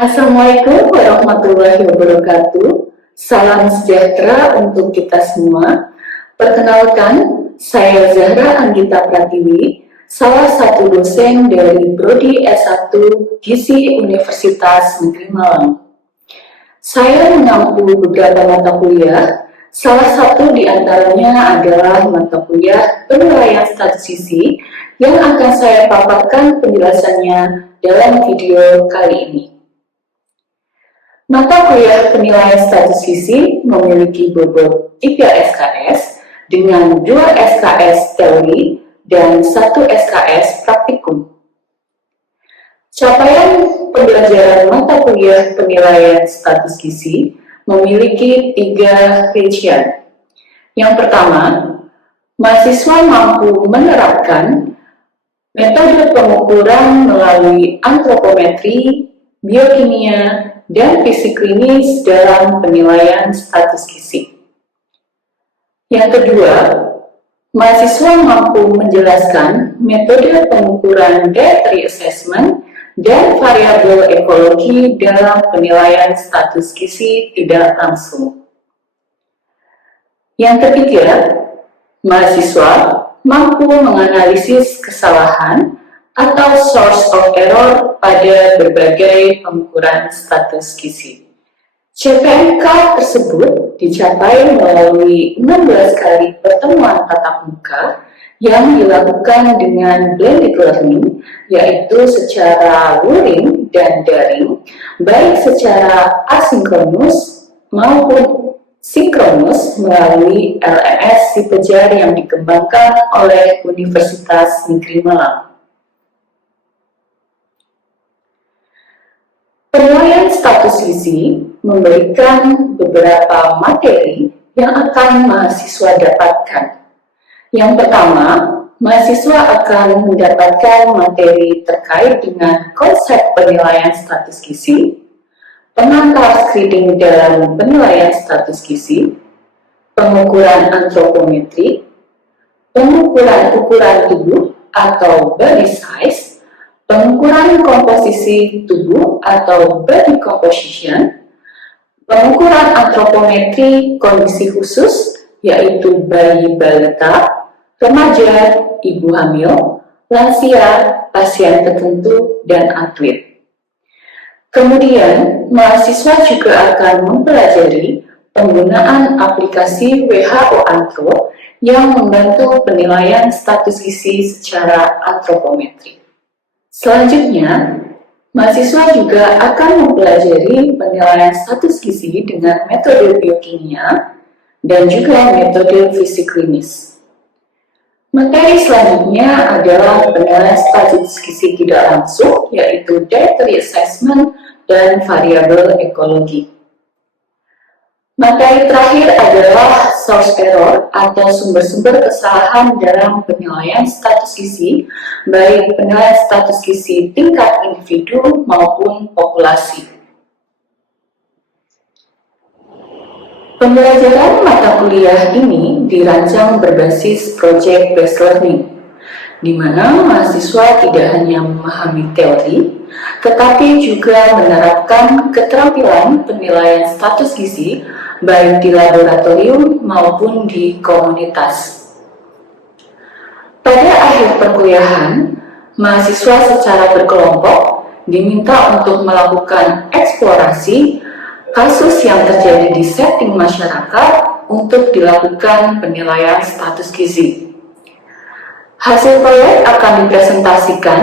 Assalamualaikum warahmatullahi wabarakatuh. Salam sejahtera untuk kita semua. Perkenalkan, saya Zahra Anggita Pratiwi, salah satu dosen dari Prodi S1 Gizi Universitas Negeri Malang. Saya mengampu beberapa mata kuliah, salah satu di antaranya adalah mata kuliah penilaian status gizi yang akan saya paparkan penjelasannya dalam video kali ini. Mata kuliah penilaian status gizi memiliki bobot 3 SKS dengan 2 SKS teori dan 1 SKS praktikum. Capaian pembelajaran mata kuliah penilaian status gizi memiliki 3 rincian. Yang pertama, mahasiswa mampu menerapkan metode pengukuran melalui antropometri, biokimia, dan fisik klinis dalam penilaian status gizi. Yang kedua, mahasiswa mampu menjelaskan metode pengukuran dietary assessment dan variabel ekologi dalam penilaian status gizi tidak langsung. Yang ketiga, mahasiswa mampu menganalisis kesalahan atau source of error pada berbagai pengukuran status gizi. CPNK tersebut dicapai melalui 16 kali pertemuan tatap muka yang dilakukan dengan blended learning, yaitu secara luring dan daring, baik secara asinkronus maupun sinkronus melalui LMS Sipejar yang dikembangkan oleh Universitas Negeri Malang. Penilaian status gizi memberikan beberapa materi yang akan mahasiswa dapatkan. Yang pertama, mahasiswa akan mendapatkan materi terkait dengan konsep penilaian status gizi, penangkal screening dalam penilaian status gizi, pengukuran antropometri, pengukuran ukuran tubuh atau body size, pengukuran komposisi tubuh atau body composition, pengukuran antropometri kondisi khusus, yaitu bayi balita, remaja, ibu hamil, lansia, pasien tertentu, dan atlet. Kemudian, mahasiswa juga akan mempelajari penggunaan aplikasi WHO Antro yang membantu penilaian status gizi secara antropometri. Selanjutnya, mahasiswa juga akan mempelajari penilaian status gizi dengan metode biokimia dan juga metode fisik klinis. Materi selanjutnya adalah penilaian status gizi tidak langsung, yaitu dietary assessment dan variabel ekologi. Materi terakhir adalah source error atau sumber-sumber kesalahan dalam penilaian status gizi, baik penilaian status gizi tingkat individu maupun populasi. Pembelajaran mata kuliah ini dirancang berbasis project-based learning, di mana mahasiswa tidak hanya memahami teori, tetapi juga menerapkan keterampilan penilaian status gizi baik di laboratorium maupun di komunitas. Pada akhir perkuliahan, mahasiswa secara berkelompok diminta untuk melakukan eksplorasi kasus yang terjadi di setting masyarakat untuk dilakukan penilaian status gizi. Hasil proyek akan dipresentasikan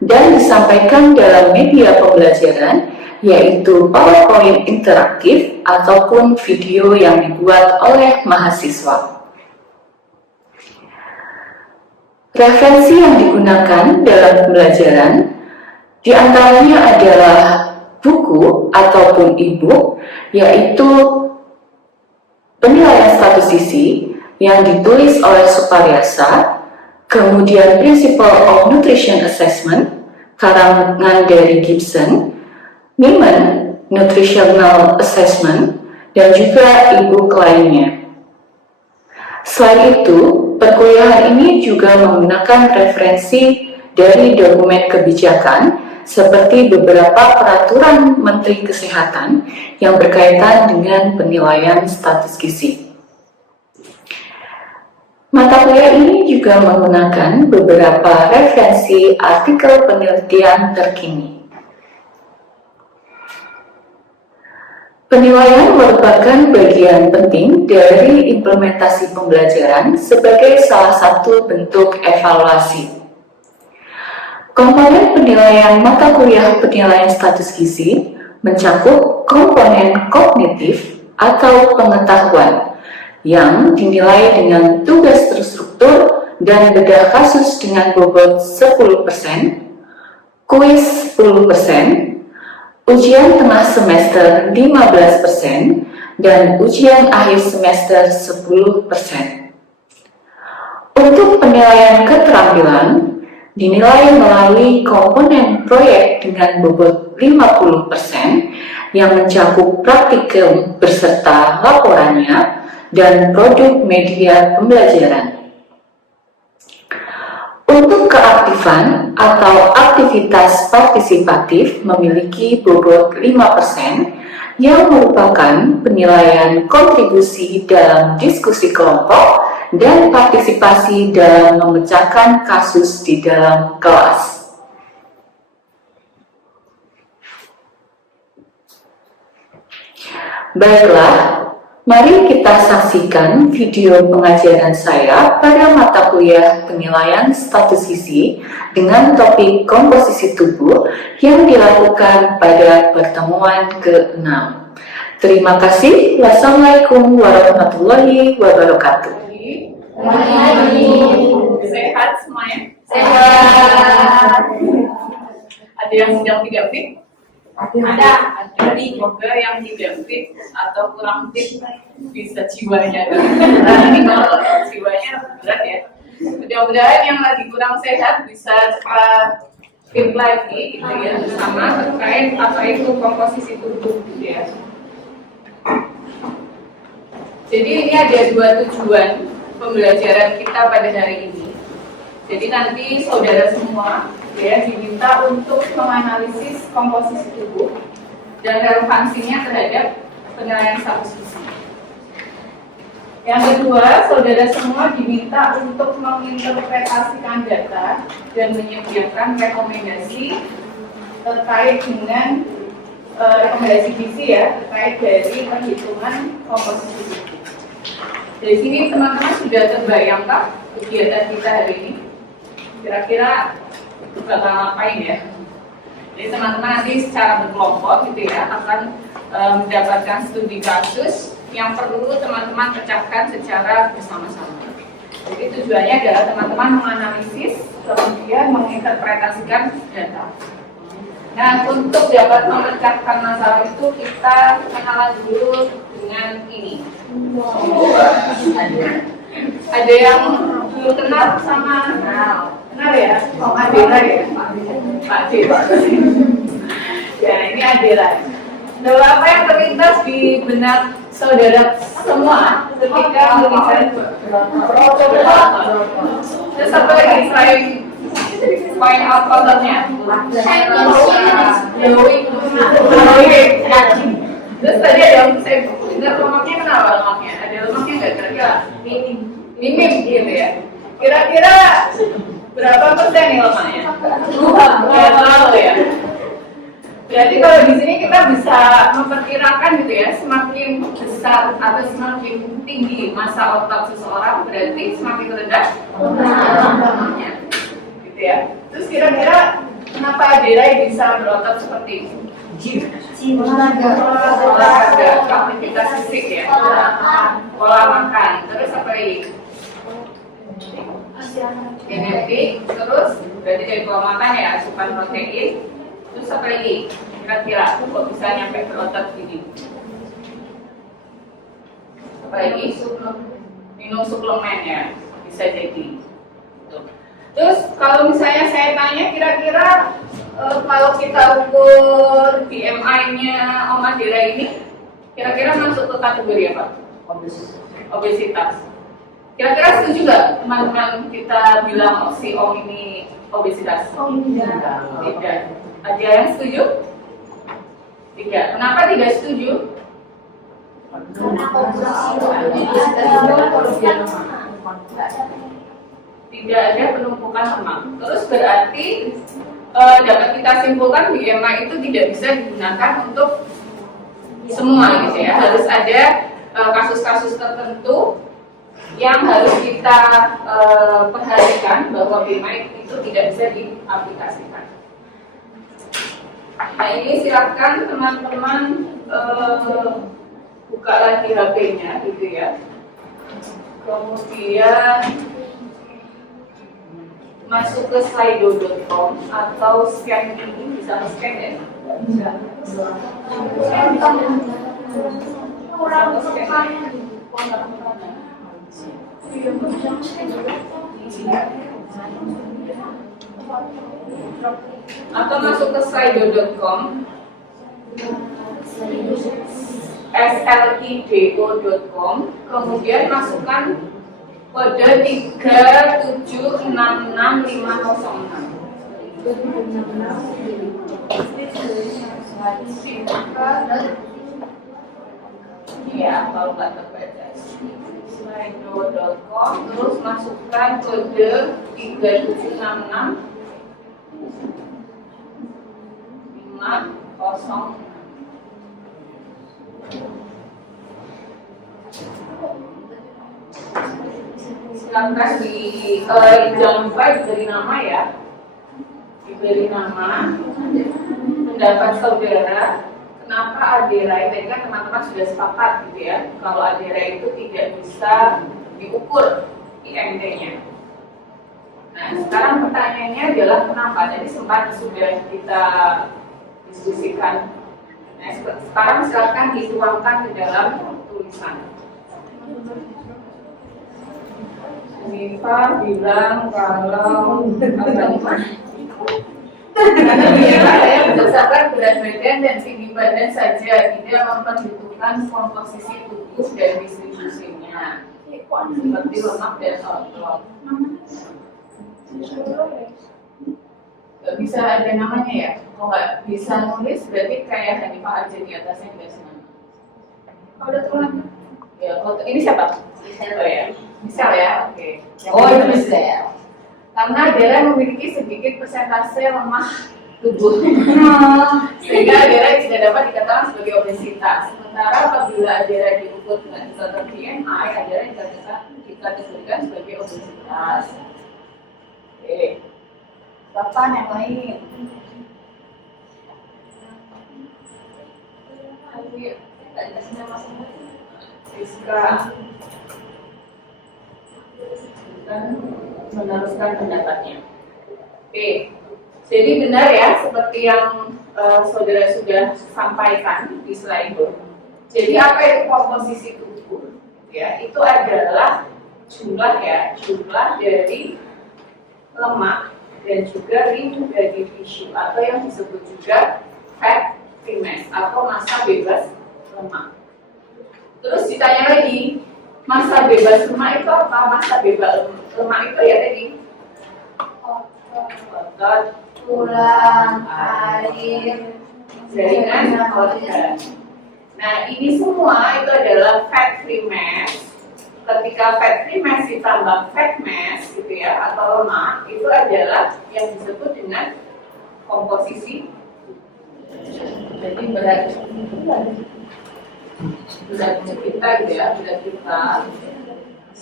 dan disampaikan dalam media pembelajaran, yaitu PowerPoint interaktif ataupun video yang dibuat oleh mahasiswa. Referensi yang digunakan dalam pembelajaran diantaranya adalah buku ataupun e-book, yaitu penilaian status gizi yang ditulis oleh Suparyasa, kemudian Principle of Nutrition Assessment karangan dari Gibson, Niemann Nutritional Assessment, dan juga e-book lainnya. Selain itu, perkuliahan ini juga menggunakan referensi dari dokumen kebijakan seperti beberapa peraturan Menteri Kesehatan yang berkaitan dengan penilaian status gizi. Mata kuliah ini juga menggunakan beberapa referensi artikel penelitian terkini. Penilaian merupakan bagian penting dari implementasi pembelajaran sebagai salah satu bentuk evaluasi. Komponen penilaian mata kuliah penilaian status gizi mencakup komponen kognitif atau pengetahuan yang dinilai dengan tugas terstruktur dan bedah kasus dengan bobot 10%, kuis 10%, ujian tengah semester 15%, dan ujian akhir semester 10%. Untuk penilaian keterampilan, dinilai melalui komponen proyek dengan bobot 50% yang mencakup praktikum beserta laporannya dan produk media pembelajaran. Untuk keaktifan atau aktivitas partisipatif memiliki bobot 5% yang merupakan penilaian kontribusi dalam diskusi kelompok dan partisipasi dalam memecahkan kasus di dalam kelas. Baiklah, mari kita saksikan video pengajaran saya pada mata kuliah penilaian status gizi dengan topik komposisi tubuh yang dilakukan pada pertemuan ke-6. Terima kasih. Wassalamualaikum warahmatullahi wabarakatuh. Sehat semuanya? Sehat. Ada yang sedang tidak fit? Ada. Juga yang tidak fit atau kurang fit bisa jiwanya. Ini kalau jiwanya berat ya. Mudah-mudahan yang lagi kurang sehat bisa cepat fit lagi gitu ya. Sama terkait apa itu komposisi tubuh gitu ya. Jadi ini ada dua tujuan pembelajaran kita pada hari ini. Jadi nanti saudara semua ya diminta untuk menganalisis komposisi tubuh dan relevansinya terhadap penilaian status gizi. Yang kedua, saudara semua diminta untuk menginterpretasikan data dan menyediakan rekomendasi terkait dengan rekomendasi gizi ya, terkait dari perhitungan komposisi tubuh. Dari sini teman-teman sudah terbayangkah kegiatan kita hari ini? Kira-kira bakal ngapain ya? Jadi teman-teman nanti secara berkelompok gitu ya akan mendapatkan studi kasus yang perlu teman-teman pecahkan secara bersama-sama. Jadi tujuannya adalah teman-teman menganalisis kemudian menginterpretasikan data. Nah, untuk dapat memecahkan masalah itu kita kenalan dulu dengan ini. Ada yang belum kenal sama kenal ya? Om Adela ya? Pak Adela. Ya, ini Adela. Lalu apa yang terlintas di benak saudara semua ketika berbicara terus apa lagi selain point out contohnya? Terus tadi ada yang saya dengar lemaknya kenapa lemaknya? Ada lemaknya nggak kira-kira? Minim gitu ya. Kira-kira berapa persen nih lemaknya? Nggak tahu ya. Berarti kalau di sini kita bisa memperkirakan gitu ya, semakin besar atau semakin tinggi massa otot seseorang, berarti semakin rendah lemaknya, gitu ya. Terus kira-kira kenapa Adela bisa berotot seperti itu? Olahraga, aktivitas fisik ya, pola makan, terus apa lagi? Genetik, terus berarti dari pola makan ya, asupan protein, terus apa lagi? Kira-kira kok bisa nyampe berotot gini? Apa lagi? Minum suplemen ya, bisa jadi. Terus kalau misalnya saya tanya kira-kira kalau kita ukur BMI-nya Om Adela ini, kira-kira masuk ke kategori apa? Obesitas. Kira-kira setuju nggak teman-teman kita bilang si Om ini obesitas? Tidak. Tidak. Ada yang setuju? Tidak. Kenapa tidak setuju? Tidak ada penumpukan lemak. Terus berarti dapat kita simpulkan BMI itu tidak bisa digunakan untuk semua gitu ya. Harus ada kasus-kasus tertentu yang harus kita perhatikan bahwa BMI itu tidak bisa diaplikasikan. Nah ini silakan teman-teman buka lagi HP-nya gitu ya. Kemudian masuk ke slido.com atau scan ini bisa scan ya? Bisa. Atau masuk ke slido.com, slido.com, kemudian masukkan kode 3766506. Ya, kalau nggak terbaca. Slido.com, terus masukkan kode 3766506. Silakan jangan lupa diberi nama ya, diberi nama, pendapat saudara. Kenapa Adera? Tadi kan teman-teman sudah sepakat gitu ya, kalau Adera itu tidak bisa diukur IMT-nya. Nah, sekarang pertanyaannya adalah kenapa? Jadi sempat sudah kita diskusikan. Nah, sekarang silakan dituangkan ke dalam tulisan. Nifa bilang kalau karena dia berdasarkan berat badan dan tinggi badan saja, tidak memperhitungkan komposisi tubuh dan distribusinya, seperti lemak dan otot. Gak bisa ada namanya ya? Kalau nggak bisa nulis berarti kayak Hanifah aja di atasnya dikasih nama. Kalau udah tulis, ya ini siapa? Oh ya, misal ya, oke. Oh itu bisa ya. Karena Adera memiliki sedikit persentase lemak tubuh, sehingga Adera tidak dapat dikatakan sebagai obesitas. Sementara apabila Adera diukur dengan standar BMI, Adera dikategorikan sebagai obesitas. Oke, kapan yang lain? Rizka dan meneruskan pendapatnya. Oke, jadi benar ya seperti yang saudara sudah sampaikan di slide itu. Jadi apa itu komposisi tubuh? Ya, itu adalah jumlah dari lemak dan juga lean body tissue atau yang disebut juga fat free mass atau massa bebas lemak. Terus ditanya lagi, massa bebas lemak itu apa? Massa bebas lemak itu ya tadi otot, Tulang, air, jaringan organ. Nah ini semua itu adalah fat free mass. Ketika fat free mass ditambah fat mass gitu ya atau lemak, itu adalah yang disebut dengan komposisi. Jadi berat kita gitu ya, berat kita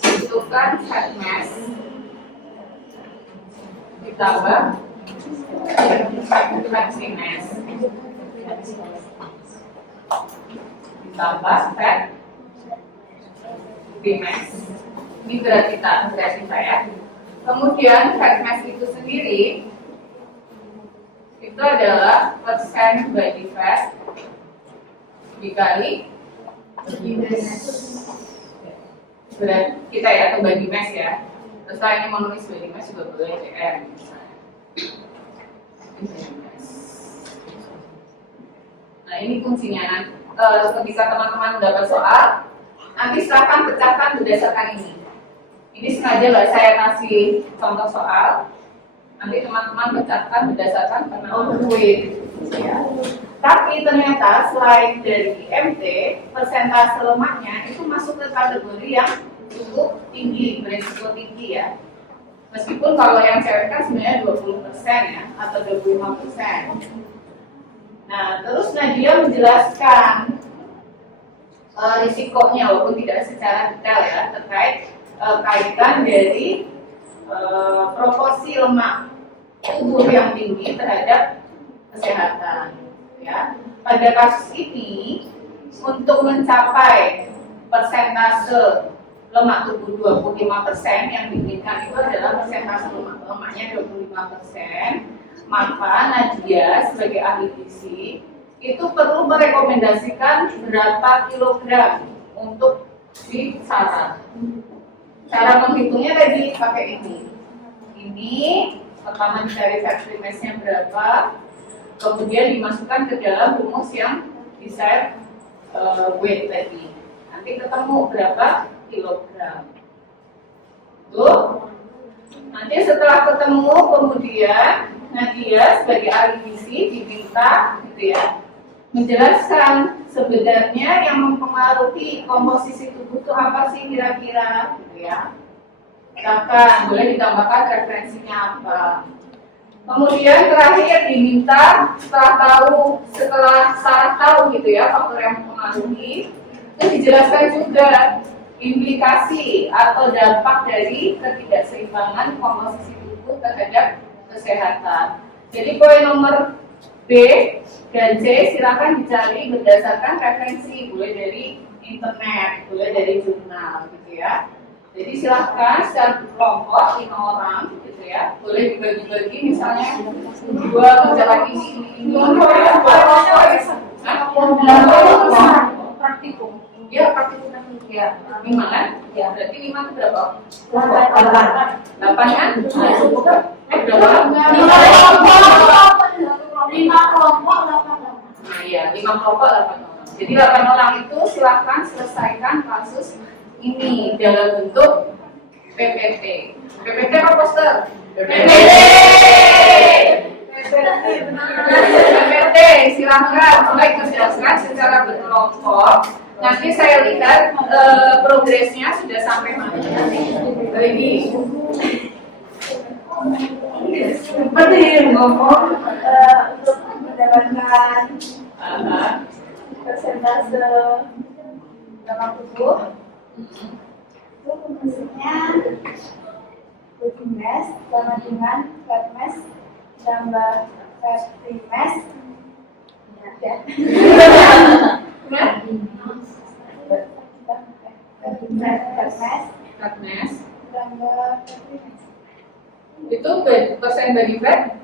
itu kan fat mass ditambah fat free mass ditambah fat free mass. Ini berat kita ya. Kemudian fat mass itu sendiri itu adalah persen body fat dikali berat kita ya atau body mass ya. Terus ini mau nulis body mass juga boleh CM misalnya. Nah ini kuncinya. Ketika teman-teman mendapat soal, nanti silakan pecahkan berdasarkan ini. Ini sengaja saya kasih contoh soal. Nanti teman-teman pecahkan berdasarkan penamaan weight. Ya. Tapi ternyata selain dari IMT, persentase lemaknya itu masuk ke kategori yang cukup tinggi, beresiko tinggi ya. Meskipun kalau yang cewek kan sebenarnya 20% ya, atau 25%. Nah, terus Nadia menjelaskan risikonya, walaupun tidak secara detail ya, terkait kaitan dari proporsi lemak tubuh yang tinggi terhadap kesehatan. Ya, pada kasus ini untuk mencapai persentase lemak tubuh 25% yang diinginkan itu adalah persentase lemaknya 25%, maka Nadia sebagai ahli gizi itu perlu merekomendasikan berapa kilogram untuk disaran. Cara menghitungnya tadi pakai ini. Ini pertama dicari fat free mass-nya berapa, kemudian dimasukkan ke dalam rumus yang decide weight tadi. Nanti ketemu berapa kilogram. Tuh. Nanti setelah ketemu, kemudian Nadia sebagai ahli gizi diminta gitu ya, menjelaskan sebenarnya yang mempengaruhi komposisi tubuh itu apa sih kira-kira gitu ya. Misalkan boleh ditambahkan referensinya apa. Kemudian terakhir diminta setelah Sarah tahu gitu ya faktor yang mempengaruhi, itu dijelaskan juga implikasi atau dampak dari ketidakseimbangan komposisi tubuh terhadap kesehatan. Jadi poin nomor B dan C silakan dicari berdasarkan referensi, boleh dari internet, boleh dari jurnal gitu ya. Jadi silahkan secara kelompok 5 orang gitu ya, boleh dibagi-bagi misalnya 2 majalah ini praktikum. Ya praktikum ya 5 kan? Ya berarti 5 itu berapa? 8 kan? Berapa? 5 kelompok 8 orang. Nah iya 5 kelompok 8 orang. Jadi 8 orang itu silahkan selesaikan kasus ini dalam bentuk PPT. PPT apa poster? PPT. PPT silahkan mulai dijelaskan secara berkelompok. Nanti saya lihat progresnya sudah sampai mana. Lagi. Seperti ngomong Untuk mendapatkan persentase lemak tubuh itu komposisinya body mass sama dengan fat mass tambah fat free mass ya. Fat mass tambah fat free mass. itu persen body fat?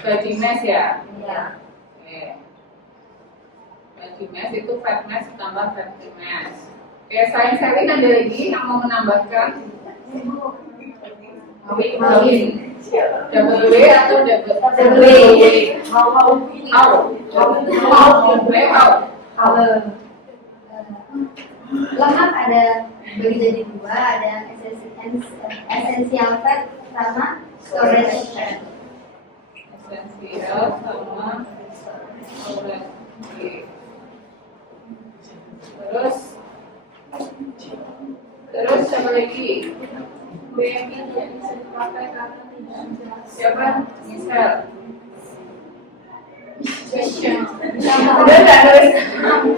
Body mass ya? Iya. Oke. Body mass itu fat mass tambah fat free mass. Oke, sayang sekali ada lagi yang mau menambahkan? Kawin. Double W atau double W? Lemak ada bagi jadi 2, ada yang essential fat sama storage fat. Esensial sama storage. Terus siapa lagi? BMI yang bisa dipakai karena tidak jelas. Siapa? Misal. Udah nggak nulis?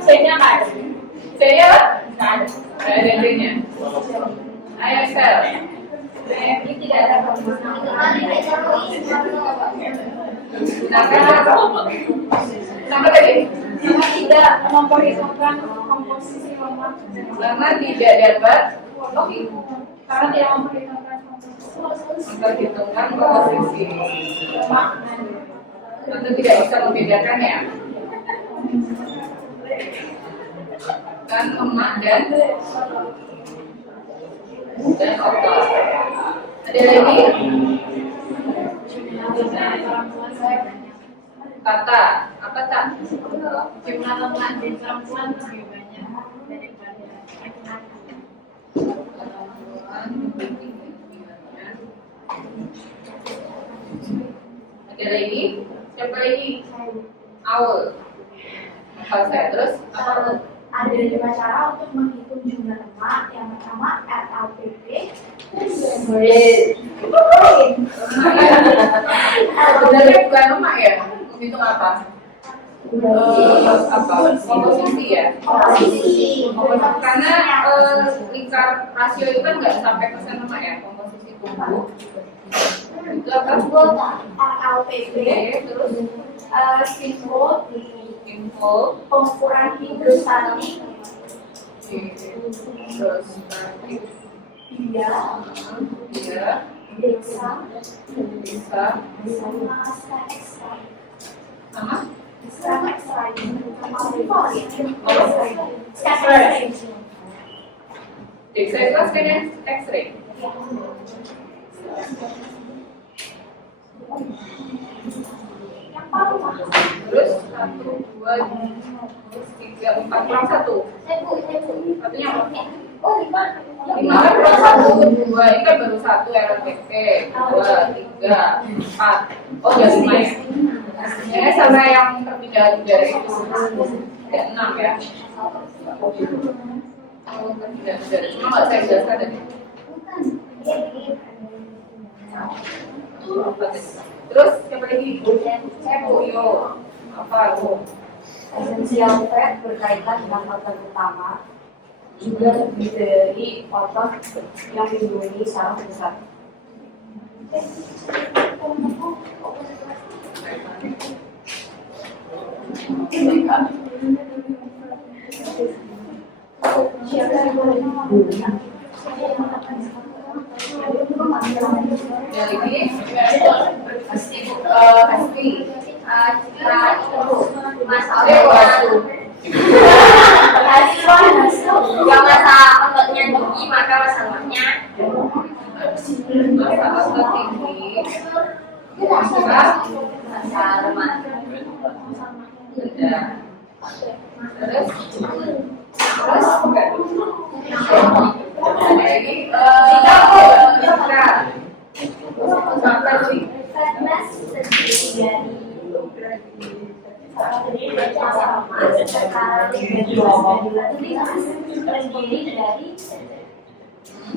C-nya nggak ada. C-nya apa? Nggak ada. Nggak ada D-nya. Ayo Sel. BMI tidak ada gunakan apa? Sama tadi? Tidak memperhitungkan komposisi lemak. Karena tidak dapat Karena tidak memperhitungkan komposisi memperhitungkan komposisi lemak. Tentu tidak bisa membedakan ya. Kan lemak dan otot. Ada lagi? Kata apa tak? jumlah lemak di perempuan lebih banyak daripada laki-laki. Ada lagi? Siapa lagi? Aul. Hafal saya. Terus apa tuh? Ada 5 cara untuk menghitung jumlah lemak. Yang pertama RLPP. Sebenarnya bukan lemak ya? Itu apa? Apa? Komposisi ya? Komposisi. Karena lingkar rasio itu kan nggak sampai persen lemak ya, komposisi tubuh. Itu apa? RLPP. Terus Simbol info. pengukuran hidrostatik. Terus Dia dia desa bisa sama ekstrak. sama Sama ekstrak. desa itu hasilnya X-ray. Terus 1, 2, 3, 4 kurang 1. Satunya apa? Oh, 5. 5 kan kurang 1, 2 ini kan baru 1 RPP, 2, 3, 4. Oh, jadi 5 ya? Ini sama yang terpindah dari itu. Ada 6 ya? Oh, terpindah dari. Cuma nggak saya jelaskan tadi. Terus siapa lagi? Saya Yo. Apa itu? Esensial fat berkaitan dengan faktor utama juga terdiri dari otot yang dilindungi saraf besar. Jadi Jika masa ototnya tinggi, maka masa lemaknya masa tinggi, masa lemak. terus ada lagi sampai sih. Fatness terdiri dari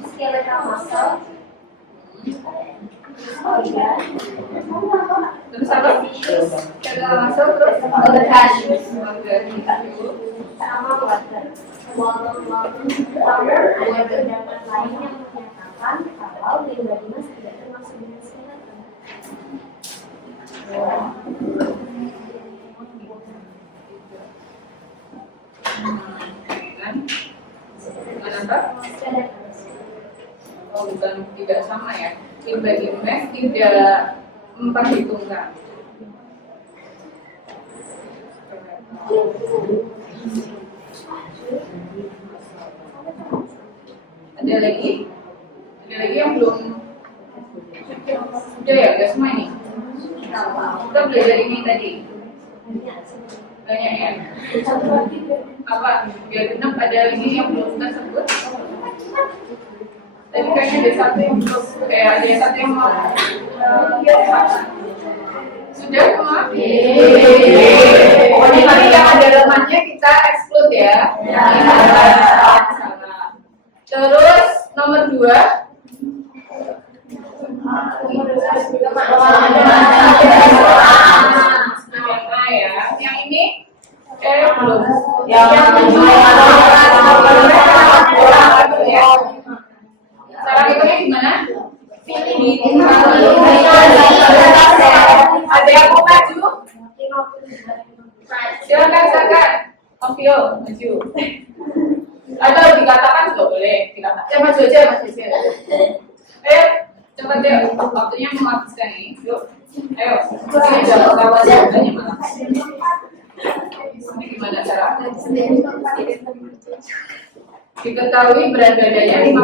skeletal muscle, organ, Terus apa? Kita masuk terus sama water. Water ada terdapat lain yang menyatakan kalau limbah dinas tidak termasuk dengan skeleton. Kenapa? Oh, bukan tidak sama ya. Limbah dinas tidak memperhitungkan. Ada lagi? Ada lagi yang belum? Sudah ya, udah semua ini? Kita belajar ini tadi? Banyak ya? Apa? Biar genap ada lagi yang belum kita sebut? Tadi kayaknya ada satu yang belum, ada satu yang mau. Sudah semua? Pokoknya nanti yang ada lemaknya kita exclude ya. Terus nomor 2. Ya. Yang ini belum. Cara hitungnya gimana? Ada yang mau maju? Silakan. Ovio, maju. Atau dikatakan juga boleh. Dikatakan. Maju aja, maju aja. Cepat deh. Waktunya mau habiskan ini. Yuk. Ayo. Ini jawab jawabannya malah. Ini gimana cara? Diketahui berat badannya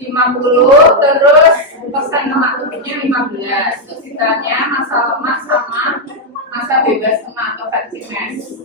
50, terus persen lemak tubuhnya 15. Terus sisanya massa lemak sama massa bebas lemak atau fatty mass.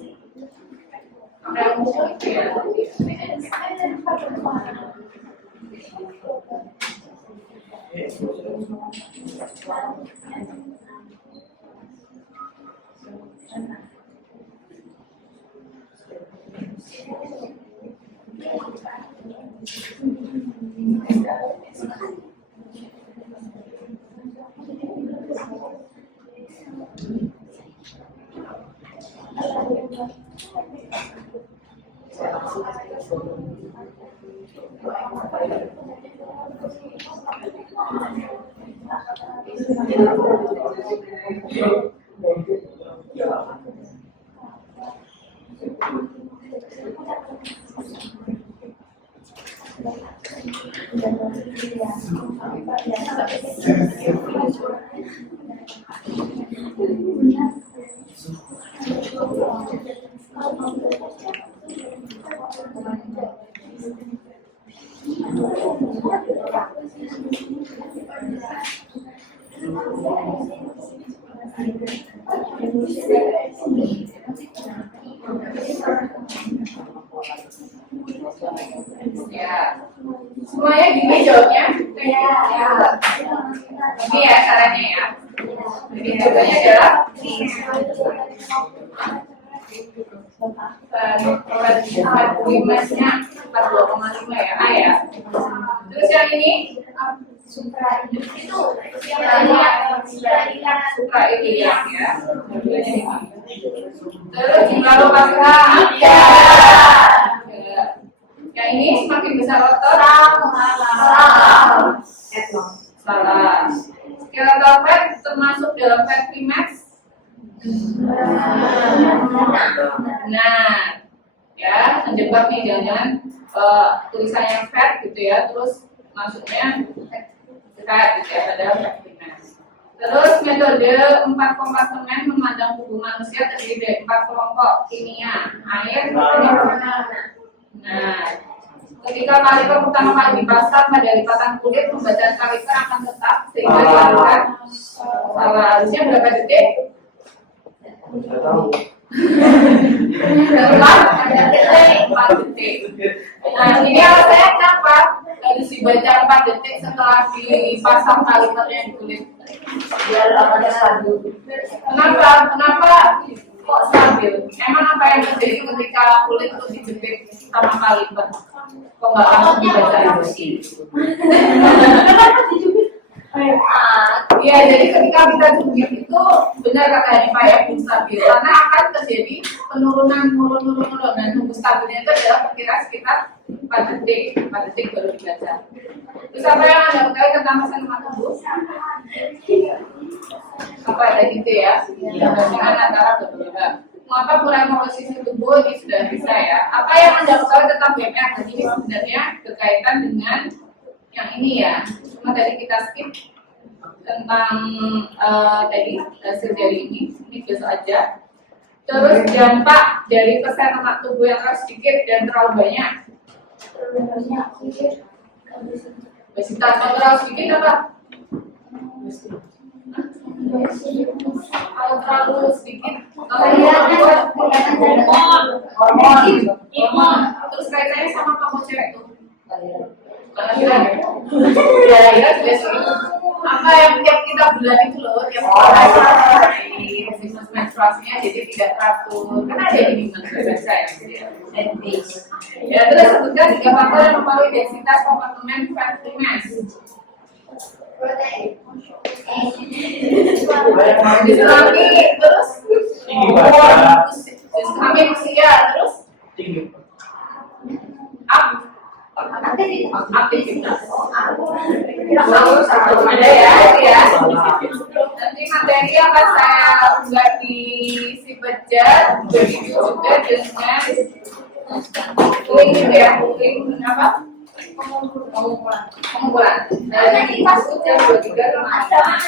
Ya, semuanya gini jawabnya. Ini ya caranya ya. Jadi jawabannya adalah nya 42,5 ya, A ya. Terus yang ini Supra itu suka itu ya. Terus jumlah lepaskan ya. Yang ini semakin besar otot salah. Skeletal fat termasuk dalam fat mass. Nah, ya menjebak nih jangan tulisannya fat gitu ya, terus maksudnya fat gitu ya, padahal fat mass. Terus metode 4 kompartemen memandang tubuh manusia terdiri dari 4 kelompok kimia, air, Nah, ketika kaliper pertama kali dipasang pada lipatan kulit, pembacaan kaliper akan tetap sehingga dilakukan salah. Harusnya berapa detik? Berapa? 4 detik. Nah, ini alasannya kenapa harus dibaca 4 detik setelah dipasang kalipernya di kulit? Biar ada stabil. Kenapa? Kok stabil? Emang apa yang terjadi ketika kulit itu dijepit sama kaliper? Kok nggak langsung dibaca emosi? Iya, jadi ketika kita jepit itu benar kata Hanifah ya, belum stabil. Karena akan terjadi penurunan, turun. Dan tunggu stabilnya itu adalah perkiraan sekitar 4 detik baru dibaca. Terus apa yang Anda ketahui tentang mesin lemak tubuh? Apa tadi itu ya? Perbandingan antara beberapa. Mengapa mulai posisi tubuh ini sudah bisa ya? Apa yang Anda ketahui tentang BMR? Jadi ini sebenarnya berkaitan dengan yang ini ya. Cuma tadi kita skip tentang tadi hasil dari ini besok aja. Terus dampak dari persen lemak tubuh yang terlalu sedikit dan terlalu banyak. Obesitas terlalu sedikit apa? Kalau terlalu sedikit, hormon, terus kaitannya sama kamu cewek tuh. Ya, apa yang tiap kita bulan itu loh, tiap siklus menstruasinya jadi tidak teratur. Kan ada di biasa ya. Ya, terus sebutkan 3 faktor yang mempengaruhi densitas kompartemen fat mass. Islami terus Islami usia terus aktivitas ada ya nanti materi akan saya unggah di Sibejar begitu juga dengan link gitu ya, link apa? Pengumpulan. Nah, nanti pas jam 23 kemarin.